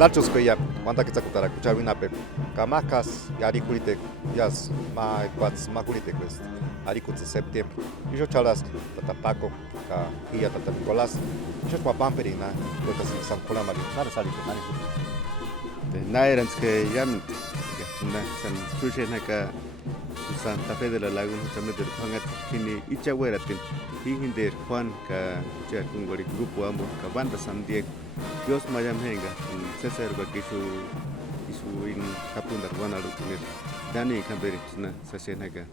Nachos que ya, cuando que se cutara, cucha vinape, camacas, yari curite, yas, ma quats ma curite pues, ari kutse septiembre. Y yo chalas, tata Paco, ka hia tata Nicolás, yo pa pamperina, cuentas San Juan María, sari con nani. Nairans que llaman, na san sushi ka Santa Fe de la Laguna, también del Juan Atini, Ichahueratin, Hijinder Juan, ka ya con el grupo amo, ka banda San Diego, Dios Mayam Henga, César Bakisu, Isu in Capundar Juan Alutinir, Dani Camberi, Sasenaga.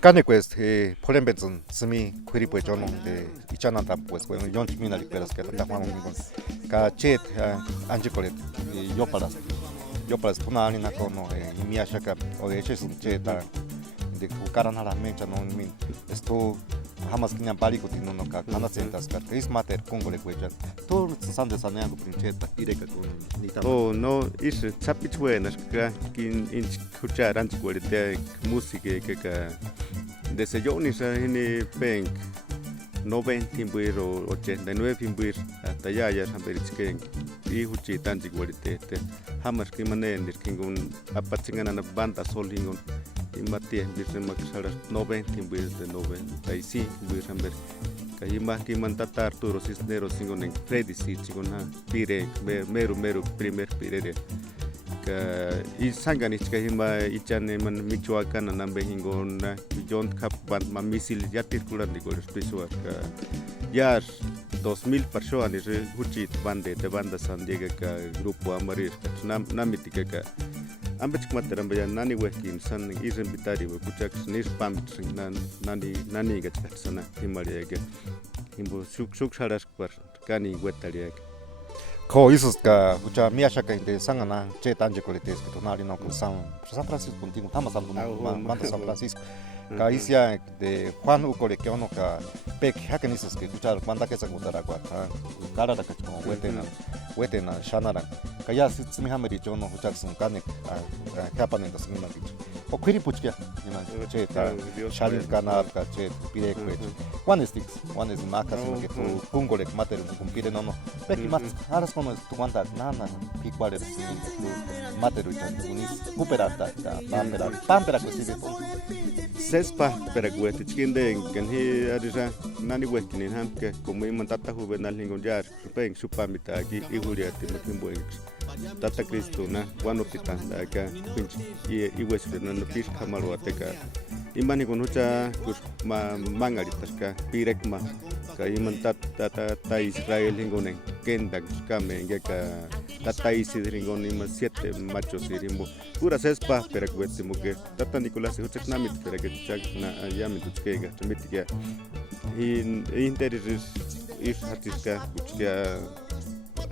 Cane quest, Polen Benson, Semi, Quiripo John, Ichananta, pues, when John Chimina, Peras, Cata Juan, ka Chet, Angicolet, Yopalas. Yo para esto ni nada no y mi achaca o de hecho es un cheta de tu cara na la mecha no min esto jamás que ni amparico tiene no ca cana sentas car que es mater congo le cuecha todo san de saneango pincheta directa con ni tan Oh no, is chapich buenas que in escuchar antes de música que desde yo ni se ni bank 90 o 89 hasta ya sampai di huci tanji kualite hamas ki manen dir kingun apatsingan na banda sol hingun imati bir maksaras 90 de 95 sampai kahima ki mantatar turo cisneros singon en predisi chigona pire meru primer pire i sanganich kahima ichane man Michoacán nambe hingon John Cap band ma misil yatir kulan di gol spesua ya 2000 personas huchit banda San Diego ka grupo amarir namitika ka ambech matram ya nani wekin san izen bitari we kuchak nis pamit nani ga sana himaria ga himbo suk sharas par kani wetaliak ko isus ka ucha mi achaca de sangana che tanje coletes que tonali no con San Francisco contigo tama San Manta San Francisco ka isia de Juan Ucole que ono ka pek hakenisos que escuchar cuando que se gutara kwa cara da kacho wetena shanara ka ya simi hameri jono huchak sun kanik kapanen das mina dich o quiri puchkia ina che ta shalin kanal ka che pire kwech one is makas que tu kungole mater con pire no pek mat haras como tu cuanta nana picuales tu mater unis cuperata pampera que sibe sespa pero guete chinde ganhi arisa nani wekinin hamke como imantata juvenal ningon jar peng supamita aquí iguria timotimo tata Cristo na wanopita ka pinch i wesre na pish kamalo ateka imani con hucha kus mangaritas ka pirekma ka imantata Israel ningon kendak kame ka tata isidringon ima 7 machos irimbo pura sespa pero guete muke tata Nicolás hucha namit pero que chak na yamit utskega tmitiga in interis is hatiska uchka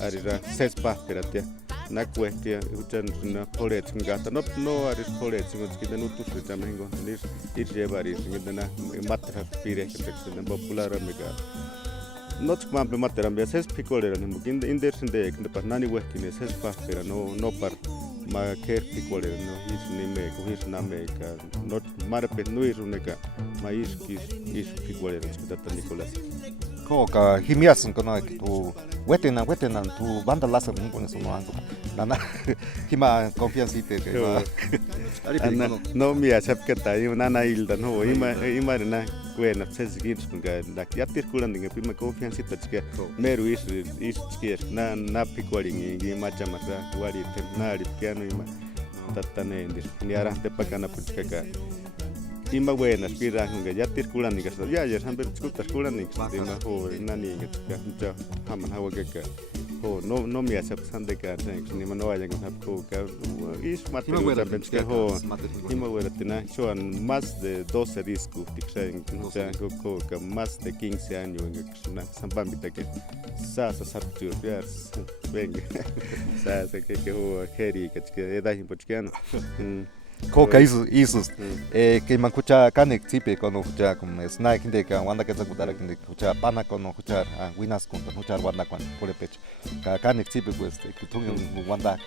arira sespa peratia na cuestia uchan na polet ngata no aris polet ngotskida nutus tamengo nis irjevaris ngidana matra pire que na popular amiga not mambe matra ambia ses picolera no indersinde que pa nani wekine sespa pero no par ma ker picolera no is ni me ko is na me ka not marpe no is uneka ma is picolera que Nicolás ko ka himiasun kono tu wetena tu banda lasa mun pones no ango nana hima confianza ite que no mi acepta nana hilda no ima na buena sesgins kun ga yatir kulan dinga pima confianza ite que meru is que na picoling gi macha mata wali temnari piano ima tatane ni ara te pakana puchka ima buenas pira hunga yatir kulan dinga ya sambil skutas kulan dinga dima ho nani ga haman hawa ga no me aceptan de que ni mano vayan a que is material también que ima buena tina son más de 12 discos dicen que más de 15 años en una sambambita que sa sartu yes venga sa que ho heri que edad impochiano ko ka isus que mancucha kanek tipe kono hucha como snack de ka wanda que zakutara que hucha pana kono hucha winas con hucha wanda con polepech ka kanek tipe pues que tú wanda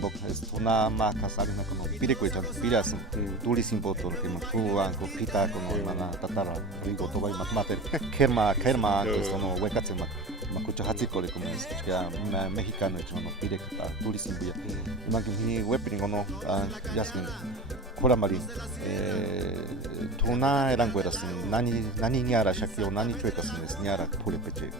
bok es una marca salina kono pide ko chan piras tuli simpo to que tu anko pita kono mana tatara rigo to vai matmater kerma que sono wekatsema makucha hatzikole como es que mexicano hecho no pide que está turismo ya imagine ni webinar no yasmin kola mari tuna eran gueras nani niara shakio nani chuetas niara pure peche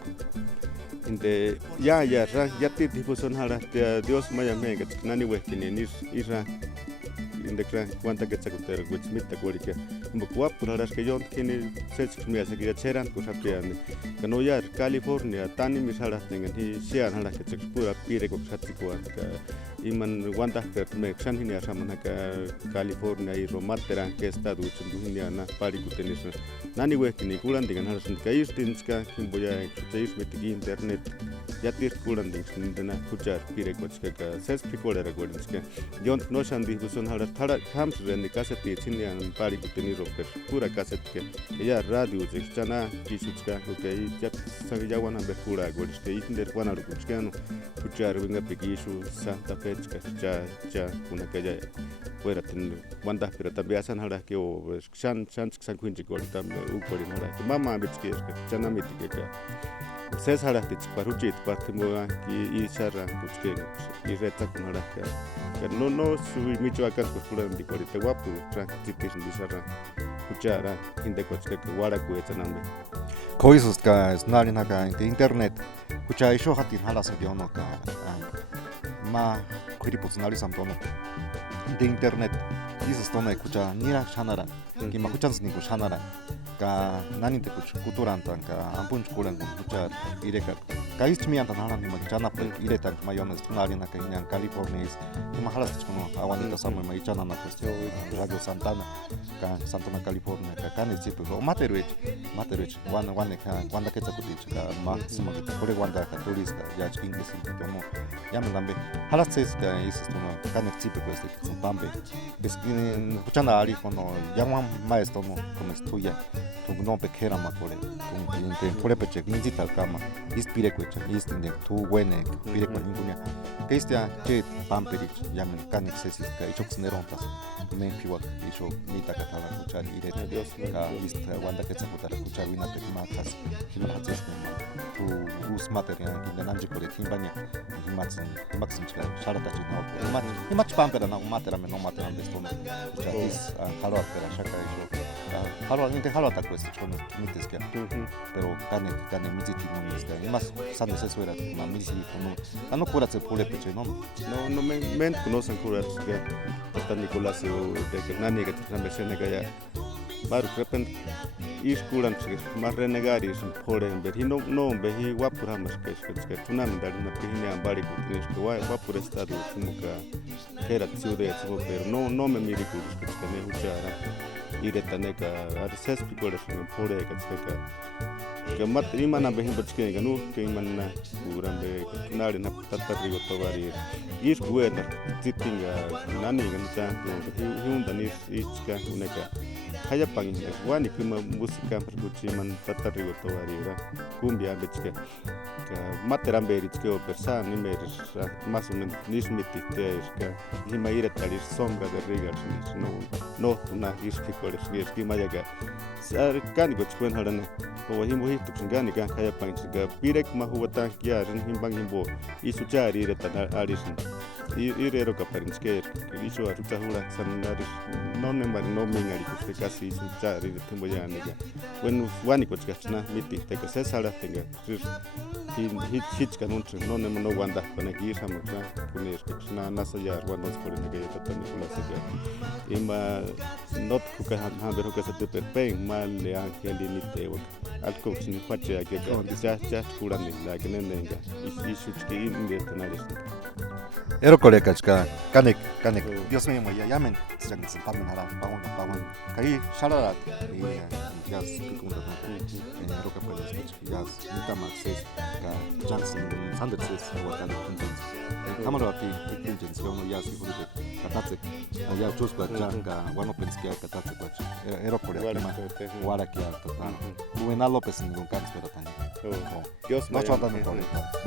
inde ya te difusión hala Dios maya mega nani wekini ni ira inde kra cuanta que chakuter which mitta kolike mbukwap pura que yo kini sets me hace que cheran ko sapian que no ya California tani misala tengen hi sian hala que pura pire ko satikuan ka iman wanda que me xan hinia samana ka California y romatera que está ducho hinia na pari kutenis nani wekini kulan dengan harus ka istinska kimboya teis mit internet ya tir kulan dingna kujar pire ko ka ses pikolera godinska yon no shan difusión hala thara khams reni kaseti chinia pari kuteni roper pura cassette que ella radio chana kisuchka okay ya ya wana be pura godis que inder wana rukuchkano kuchar venga pegisu Santa Fe cha una que ya fuera ten wanda pero también hacen ahora que o san kuinchi gol también ukori ahora que mama bitski que chana mitike que se sara tic paruchit patimo ki isara kuchke y reta con ahora que no sui Michoacán pues pura ndikori te guapo tra titis ndisara kuchara inde kochke que wara kuechanambe koisus ka snarina ka internet kucha isho hatin halasa biono ka ma kuripos nalisam tono de internet isus tono kucha nira shanara ki ma kuchans ni kushanara ka nani te kuch kuturantan ka ampunch kulen kucha ireka ka istmian tan halan ma chana pe iretan mayones tunarina ka inyan California ma halas kono awanita sama ma ichana na kusto Radio Santana ka Santana California ka kan chipu o materwech wanda ke takutich ka maxima ka kore wanda ka turista ya chingue sin tomo ya me lambe halas ka isus tono kan chipu ko este pambe beskin kuchana ari kono yamam maestro no como estudia tu no pekera ma kore tu inte pure peche minzita kama ispire kwecha istinde tu wene pire kwa ningunya kestia che pamperich yamen kan excesis ka ichoxnerontas men piwak isho mita katala kuchari irete ka ist wanda ketsa kutara kuchari wina pe matas kilo hates tu us material kinda nanje kore timbanya himatsin chla sharata chino himat pampera na matera me no matera destono is halwa pera shaka isho halwa ta questo chono mites que pero cane mititi no es que más sandes eso era ma misi no no cura se pole peche no me conocen curas que está Nicolás de que nani que te versione que ya bar repent is kuran se más renegar is pole en ver no ve hi wapura mas que tunan dar na pihine ambari ko tienes que wapura estado como que era ciudad pero no me miri kuras que ne uchara ireta ka arses pikoles pole que mat imana behin bachke ganu que imana urambe nari na tatari gotovari is guena titinga nani gancha hiunda nis ichka uneka haya pangin wani kuma musika perguchi man tatari gotovari ra cumbia bechke ka materambe ichke o persan ni mer más o menos nis mitite ka hima ireta lir sombra de rigas no tuna is pikoles que mayaga sar kan gochkuen halane o himo hituksen gani ka kaya pangsiga pirek mahuwata kiarin himbang himbo isuchari retan arisin irero ka parinske iso aruta hula sanaris nonne mari no mingari kuste kasi isuchari retimbo yaniga when wani kochkachna miti teka sesara tenga hits kanunche nonne no wanda kana gisa mutra kunis kuchna nasayar wandos por ne gaya tatani hula sega ima not kuka han bero ka sate perpeng mal le angeli tewa alko sin fache que ya kuran la que nenga isuchki inde tanaris ero kolekachka kanek Dios mío ya llamen se pamen hala pawon kai shalala ya kikunda en ero ka puedes ya nita maxes ka Jackson Sanders wa kana kuntos kamera ati kinjens no ya si fude katatse ya chuspa janga wano penskia katatse kwa ero kolekama wala kia total Buena López en un cáncer también. Dios no chota no